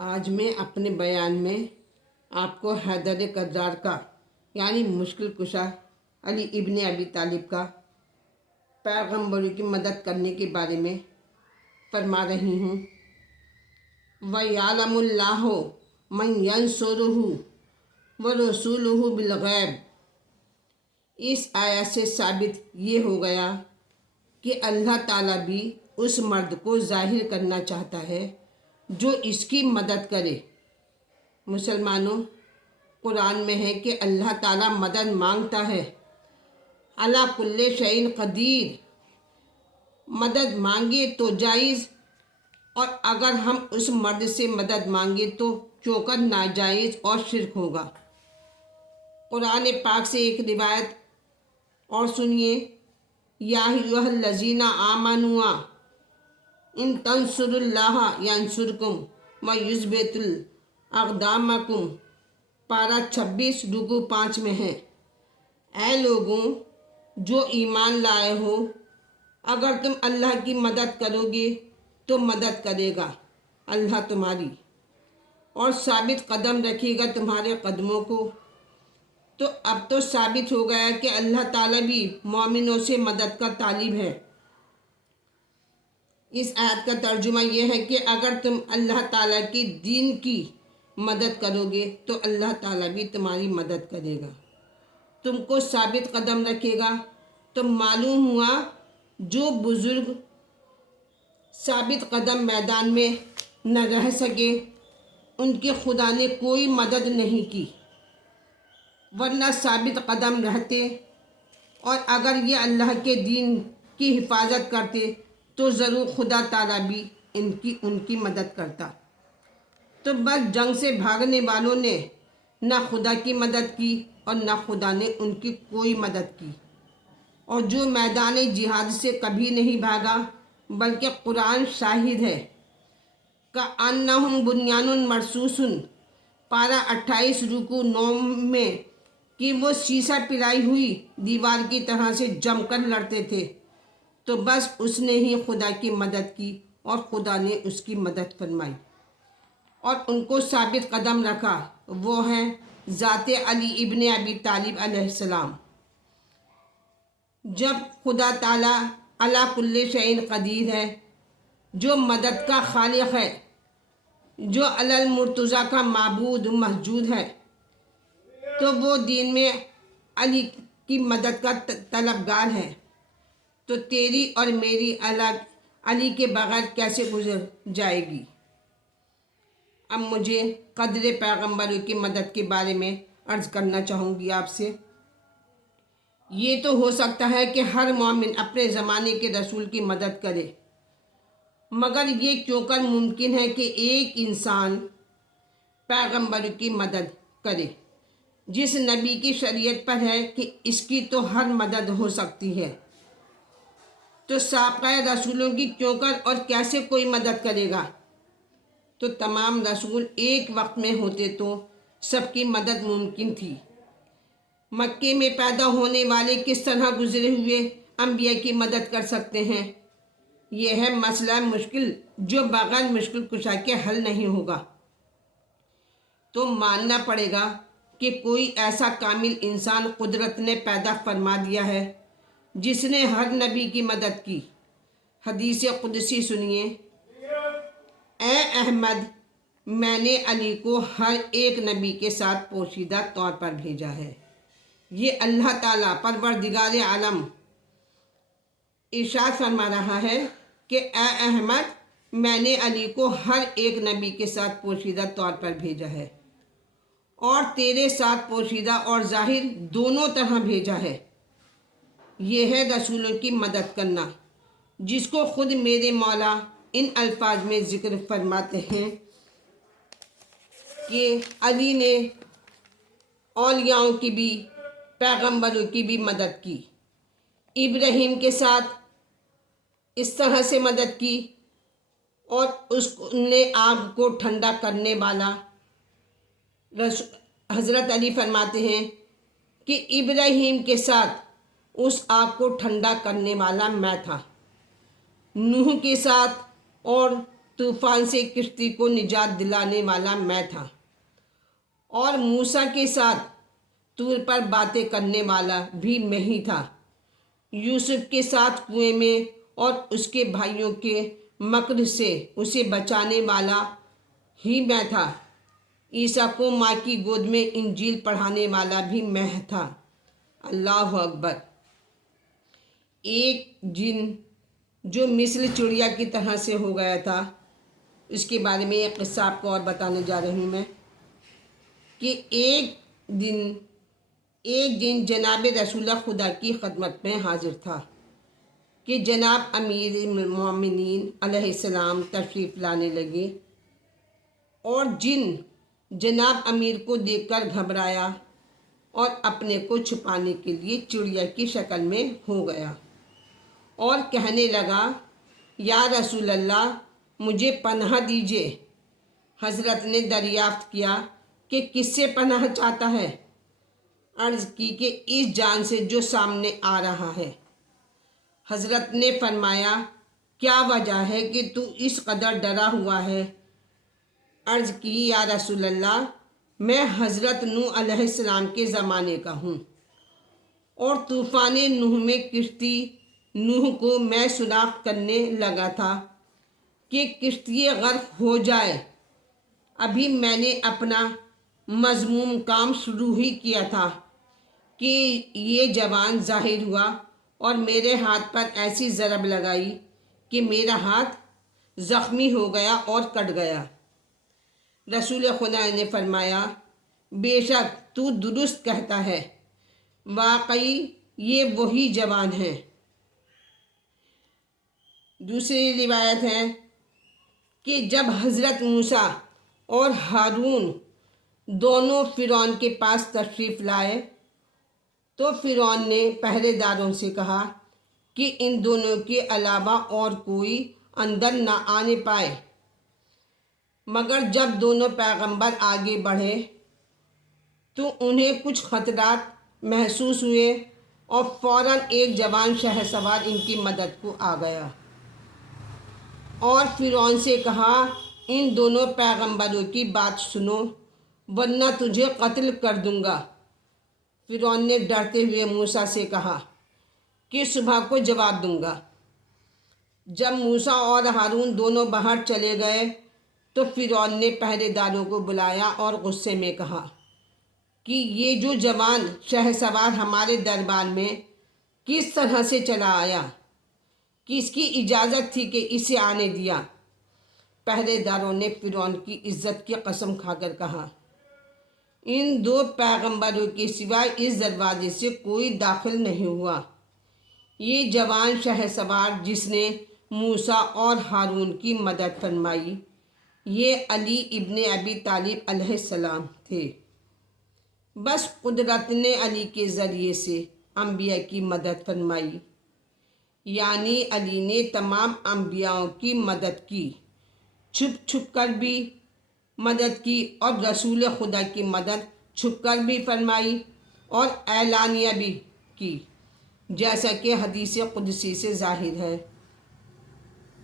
آج میں اپنے بیان میں آپ کو حیدر کرار کا یعنی مشکل کشا علی ابن ابی طالب کا پیغمبروں کی مدد کرنے کے بارے میں فرما رہی ہوں۔ وَيَعْلَمُ اللَّهُ مَنْ يَنْصُرُهُ وَرَسُولُهُ بِالْغَيْبِ۔ اس آیت سے ثابت یہ ہو گیا کہ اللہ تعالیٰ بھی اس مرد کو ظاہر کرنا چاہتا ہے جو اس کی مدد کرے۔ مسلمانوں، قرآن میں ہے کہ اللہ تعالیٰ مدد مانگتا ہے، علی کل شیء قدیر۔ مدد مانگے تو جائز، اور اگر ہم اس مرد سے مدد مانگے تو چوکر ناجائز اور شرک ہوگا۔ قرآن پاک سے ایک روایت اور سنیے، یا ایھا الذین آمنوا ان تنصروا اللہ ینصرکم ویثبت اقدامکم، پارہ 26 رکوع 5 میں ہے۔ اے لوگوں جو ایمان لائے ہو، اگر تم اللہ کی مدد کرو گے تو مدد کرے گا اللہ تمہاری، اور ثابت قدم رکھے گا تمہارے قدموں کو۔ تو اب تو ثابت ہو گیا کہ اللہ تعالیٰ بھی مومنوں سے مدد کا طالب ہے۔ اس آیت کا ترجمہ یہ ہے کہ اگر تم اللہ تعالیٰ کے دین کی مدد کرو گے تو اللہ تعالیٰ بھی تمہاری مدد کرے گا، تم کو ثابت قدم رکھے گا۔ تو معلوم ہوا جو بزرگ ثابت قدم میدان میں نہ رہ سکے ان کی خدا نے کوئی مدد نہیں کی، ورنہ ثابت قدم رہتے اور اگر یہ اللہ کے دین کی حفاظت کرتے تو ضرور خدا تعالیٰ بھی ان کی مدد کرتا۔ تو بس جنگ سے بھاگنے والوں نے نہ خدا کی مدد کی اور نہ خدا نے ان کی کوئی مدد کی، اور جو میدان جہاد سے کبھی نہیں بھاگا بلکہ قرآن شاہد ہے، کأنہم بنیان مرصوص، پارہ 28 رکوع 9 میں، کہ وہ سیسہ پلائی ہوئی دیوار کی طرح سے جم کر لڑتے تھے۔ تو بس اس نے ہی خدا کی مدد کی اور خدا نے اس کی مدد فرمائی اور ان کو ثابت قدم رکھا، وہ ہیں ذات علی ابن ابی طالب علیہ السلام۔ جب خدا تعالیٰ علی کل شیء قدیر ہے، جو مدد کا خالق ہے، جو علی المرتضیٰ کا معبود مسجود ہے، تو وہ دین میں علی کی مدد کا طلبگار ہے، تو تیری اور میری علی کے بغیر کیسے گزر جائے گی؟ اب مجھے قدر پیغمبروں کی مدد کے بارے میں عرض کرنا چاہوں گی آپ سے۔ یہ تو ہو سکتا ہے کہ ہر مومن اپنے زمانے کے رسول کی مدد کرے، مگر یہ کیوں کر ممکن ہے کہ ایک انسان پیغمبروں کی مدد کرے جس نبی کی شریعت پر ہے کہ اس کی تو ہر مدد ہو سکتی ہے؟ تو سابقہ رسولوں کی کیوں کر اور کیسے کوئی مدد کرے گا؟ تو تمام رسول ایک وقت میں ہوتے تو سب کی مدد ممکن تھی۔ مکے میں پیدا ہونے والے کس طرح گزرے ہوئے انبیاء کی مدد کر سکتے ہیں؟ یہ ہے مسئلہ مشکل جو بغیر مشکل کشا کے حل نہیں ہوگا۔ تو ماننا پڑے گا کہ کوئی ایسا کامل انسان قدرت نے پیدا فرما دیا ہے جس نے ہر نبی کی مدد کی۔ حدیث قدسی سنیے، اے احمد، میں نے علی کو ہر ایک نبی کے ساتھ پوشیدہ طور پر بھیجا ہے۔ یہ اللہ تعالیٰ پروردگار عالم ارشاد فرما رہا ہے کہ اے احمد، میں نے علی کو ہر ایک نبی کے ساتھ پوشیدہ طور پر بھیجا ہے، اور تیرے ساتھ پوشیدہ اور ظاہر دونوں طرح بھیجا ہے۔ یہ ہے رسولوں کی مدد کرنا، جس کو خود میرے مولا ان الفاظ میں ذکر فرماتے ہیں کہ علی نے اولیاؤں کی بھی، پیغمبروں کی بھی مدد کی۔ ابراہیم کے ساتھ اس طرح سے مدد کی، اور اس نے آگ کو ٹھنڈا کرنے والا حضرت علی فرماتے ہیں کہ ابراہیم کے ساتھ اس آگ کو ٹھنڈا کرنے والا میں تھا۔ نوح کے ساتھ اور طوفان سے کشتی کو نجات دلانے والا میں تھا، اور موسیٰ کے ساتھ طور پر باتیں کرنے والا بھی میں ہی تھا، یوسف کے ساتھ کنویں میں اور اس کے بھائیوں کے مکر سے اسے بچانے والا ہی میں تھا، عیسیٰ کو ماں کی گود میں انجیل پڑھانے والا بھی میں تھا۔ اللہ اکبر۔ ایک جن جو مثل چڑیا کی طرح سے ہو گیا تھا، اس کے بارے میں ایک قصہ آپ کو اور بتانے جا رہی ہوں میں، کہ ایک دن جناب رسول خدا کی خدمت میں حاضر تھا کہ جناب امیر المومنین علیہ السلام تشریف لانے لگے، اور جن جناب امیر کو دیکھ کر گھبرایا اور اپنے کو چھپانے کے لیے چڑیا کی شکل میں ہو گیا اور کہنے لگا، یا رسول اللہ، مجھے پناہ دیجیے۔ حضرت نے دریافت کیا کہ کس سے پناہ چاہتا ہے؟ عرض کی کہ اس جان سے جو سامنے آ رہا ہے۔ حضرت نے فرمایا، کیا وجہ ہے کہ تو اس قدر ڈرا ہوا ہے؟ عرض کی، یا رسول اللہ، میں حضرت نوح علیہ السلام کے زمانے کا ہوں، اور طوفان نوح میں کشتی نوح کو میں سوراخ کرنے لگا تھا کہ کشتی غرق ہو جائے۔ ابھی میں نے اپنا مذموم کام شروع ہی کیا تھا کہ یہ جوان ظاہر ہوا اور میرے ہاتھ پر ایسی ضرب لگائی کہ میرا ہاتھ زخمی ہو گیا اور کٹ گیا۔ رسول خدا نے فرمایا، بے شک تو درست کہتا ہے، واقعی یہ وہی جوان ہے۔ دوسری روایت ہے کہ جب حضرت موسیٰ اور ہارون دونوں فرعون کے پاس تشریف لائے تو فرعون نے پہرے داروں سے کہا کہ ان دونوں کے علاوہ اور کوئی اندر نہ آنے پائے، مگر جب دونوں پیغمبر آگے بڑھے تو انہیں کچھ خطرات محسوس ہوئے اور فوراً ایک جوان شہسوار ان کی مدد کو آ گیا اور فرعون سے کہا، ان دونوں پیغمبروں کی بات سنو ورنہ تجھے قتل کر دوں گا۔ فرعون نے ڈرتے ہوئے موسیٰ سے کہا کہ صبح کو جواب دوں گا۔ جب موسیٰ اور ہارون دونوں باہر چلے گئے تو فرعون نے پہرے داروں کو بلایا اور غصے میں کہا کہ یہ جو جوان شہسوار ہمارے دربار میں کس طرح سے چلا آیا؟ کس کی اجازت تھی کہ اسے آنے دیا؟ پہرے داروں نے فرعون کی عزت کی قسم کھا کر کہا، ان دو پیغمبروں کے سوائے اس دروازے سے کوئی داخل نہیں ہوا۔ یہ جوان شہسوار جس نے موسیٰ اور ہارون کی مدد فرمائی، یہ علی ابن ابی طالب علیہ السلام تھے۔ بس قدرت نے علی کے ذریعے سے انبیاء کی مدد فرمائی، یعنی علی نے تمام انبیاءوں کی مدد کی، چھپ چھپ کر بھی مدد کی، اور رسول خدا کی مدد چھپ کر بھی فرمائی اور اعلانیہ بھی کی، جیسا کہ حدیث قدسی سے ظاہر ہے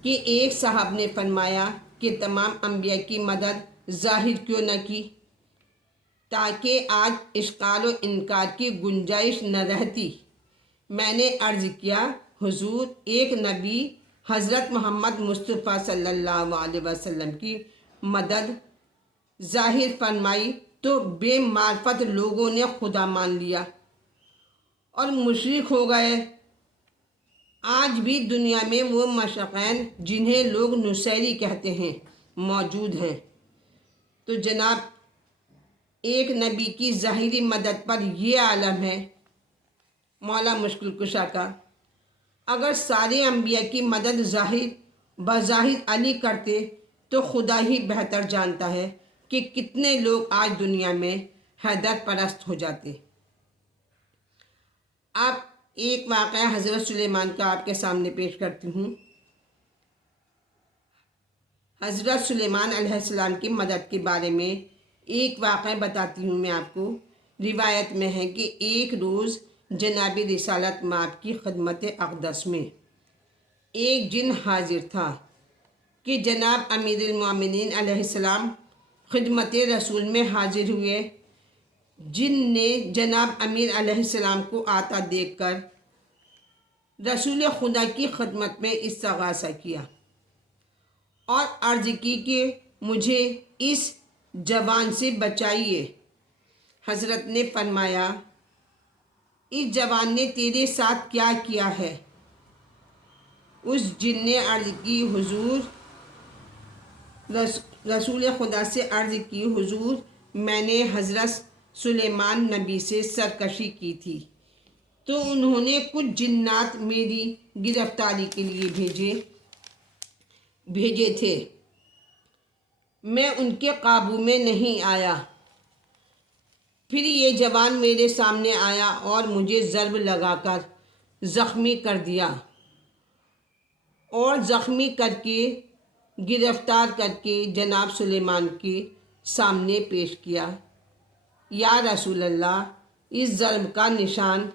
کہ ایک صاحب نے فرمایا کہ تمام انبیاء کی مدد ظاہر کیوں نہ کی، تاکہ آج اشکال و انکار کی گنجائش نہ رہتی۔ میں نے عرض کیا، حضور، ایک نبی حضرت محمد مصطفیٰ صلی اللہ علیہ وسلم کی مدد ظاہر فرمائی تو بے معرفت لوگوں نے خدا مان لیا اور مشرک ہو گئے۔ آج بھی دنیا میں وہ مشرقین جنہیں لوگ نصیری کہتے ہیں موجود ہیں۔ تو جناب ایک نبی کی ظاہری مدد پر یہ عالم ہے مولا مشکل کشا کا۔ اگر سارے انبیاء کی مدد بظاہر علی کرتے تو خدا ہی بہتر جانتا ہے کہ کتنے لوگ آج دنیا میں حیدر پرست ہو جاتے۔ اب ایک واقعہ حضرت سلیمان کا آپ کے سامنے پیش کرتی ہوں۔ حضرت سلیمان علیہ السلام کی مدد کے بارے میں ایک واقعہ بتاتی ہوں میں آپ کو۔ روایت میں ہے کہ ایک روز جناب رسالت مآب کی خدمت اقدس میں ایک جن حاضر تھا کہ جناب امیر المومنین علیہ السلام خدمت رسول میں حاضر ہوئے، جن نے جناب امیر علیہ السلام کو آتا دیکھ کر رسول خدا کی خدمت میں استغاثہ کیا اور عرض کی کہ مجھے اس جوان سے بچائیے۔ حضرت نے فرمایا، اس جوان نے تیرے ساتھ کیا کیا ہے؟ اس جن نے عرض کی، حضور، رسول خدا سے عرض کی، حضور میں نے حضرت سلیمان نبی سے سرکشی کی تھی تو انہوں نے کچھ جنات میری گرفتاری کے لیے بھیجے تھے، میں ان کے قابو میں نہیں آیا۔ پھر یہ جوان میرے سامنے آیا اور مجھے ضرب لگا کر زخمی کر دیا اور زخمی کر کے گرفتار کر کے جناب سلیمان کے سامنے پیش کیا۔ یا رسول اللہ، اس ضرب کا نشان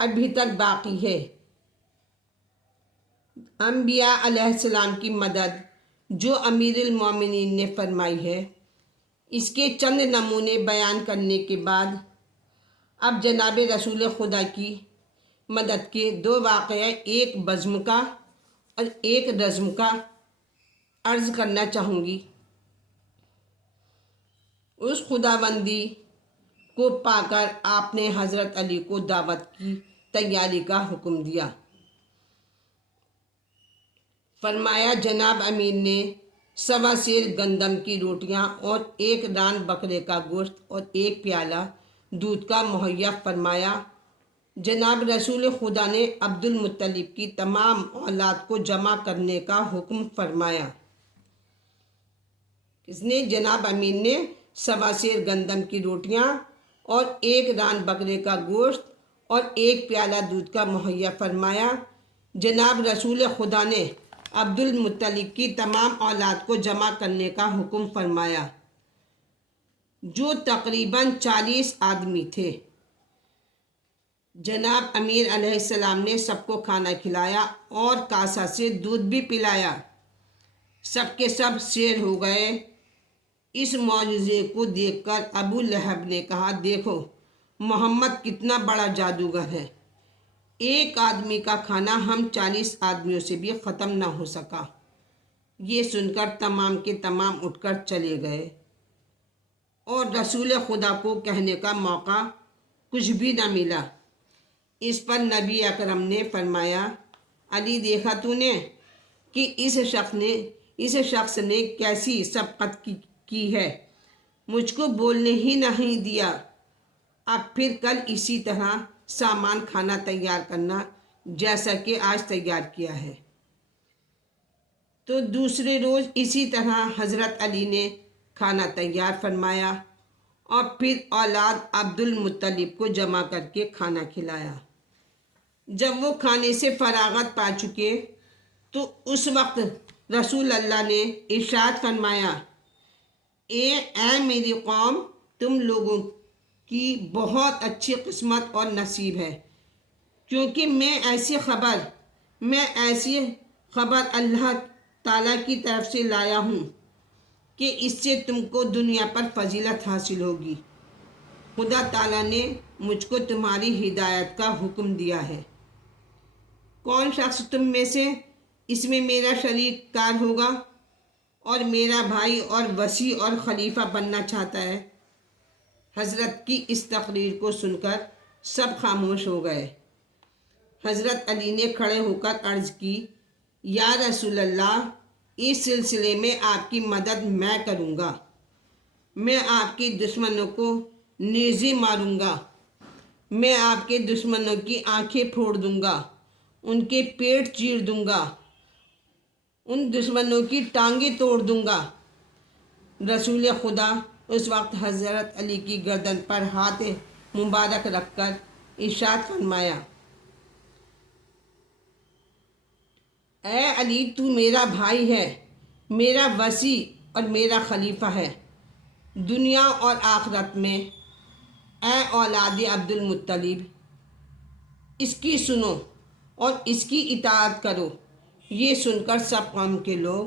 ابھی تک باقی ہے۔ انبیاء علیہ السلام کی مدد جو امیر المومنین نے فرمائی ہے، اس کے چند نمونے بیان کرنے کے بعد اب جناب رسول خدا کی مدد کے دو واقعے، ایک بزم کا اور ایک رزم کا عرض کرنا چاہوں گی۔ اس خداوندی کو پا کر آپ نے حضرت علی کو دعوت کی تیاری کا حکم دیا۔ فرمایا، جناب امیر نے 1.25 سیر گندم کی روٹیاں اور 1 ران بکرے کا گوشت اور 1 پیالہ دودھ کا مہیا فرمایا۔ جناب رسول خدا نے عبد المطلب کی تمام اولاد کو جمع کرنے کا حکم فرمایا۔ اس نے جناب امیر نے 1.25 سیر گندم کی روٹیاں اور 1 ران بکرے کا گوشت اور 1 پیالہ دودھ کا مہیا فرمایا۔ جناب رسول خدا نے عبد المطلب کی تمام اولاد کو جمع کرنے کا حکم فرمایا، جو تقریباً 40 آدمی تھے۔ جناب امیر علیہ السلام نے سب کو کھانا کھلایا اور کاسا سے دودھ بھی پلایا۔ سب کے سب سیر ہو گئے۔ اس معجزے کو دیکھ کر ابو لہب نے کہا، دیکھو محمد کتنا بڑا جادوگر ہے، ایک آدمی کا کھانا ہم 40 آدمیوں سے بھی ختم نہ ہو سکا۔ یہ سن کر تمام کے تمام اٹھ کر چلے گئے اور رسول خدا کو کہنے کا موقع کچھ بھی نہ ملا۔ اس پر نبی اکرم نے فرمایا، علی دیکھا تو نے کہ اس شخص نے کیسی سبقت کی ہے، مجھ کو بولنے ہی نہیں دیا۔ اب پھر کل اسی طرح سامان کھانا تیار کرنا جیسا کہ آج تیار کیا ہے۔ تو دوسرے روز اسی طرح حضرت علی نے کھانا تیار فرمایا اور پھر اولاد عبد المطلب کو جمع کر کے کھانا کھلایا۔ جب وہ کھانے سے فراغت پا چکے تو اس وقت رسول اللہ نے ارشاد فرمایا، اے میری قوم، تم لوگوں کی بہت اچھی قسمت اور نصیب ہے، کیونکہ میں ایسی خبر اللہ تعالیٰ کی طرف سے لایا ہوں کہ اس سے تم کو دنیا پر فضیلت حاصل ہوگی۔ خدا تعالیٰ نے مجھ کو تمہاری ہدایت کا حکم دیا ہے۔ کون شخص تم میں سے اس میں میرا شریک کار ہوگا اور میرا بھائی اور وصی اور خلیفہ بننا چاہتا ہے؟ حضرت کی اس تقریر کو سن کر سب خاموش ہو گئے۔ حضرت علی نے کھڑے ہو کر عرض کی، یا رسول اللہ، اس سلسلے میں آپ کی مدد میں کروں گا۔ میں آپ کے دشمنوں کو نیزے ماروں گا، میں آپ کے دشمنوں کی آنکھیں پھوڑ دوں گا، ان کے پیٹ چیر دوں گا، ان دشمنوں کی ٹانگیں توڑ دوں گا۔ رسول خدا اس وقت حضرت علی کی گردن پر ہاتھ مبارک رکھ کر ارشاد فرمایا، اے علی، تو میرا بھائی ہے، میرا وصی اور میرا خلیفہ ہے دنیا اور آخرت میں۔ اے اولاد عبد المطلب، اس کی سنو اور اس کی اطاعت کرو۔ یہ سن کر سب قوم کے لوگ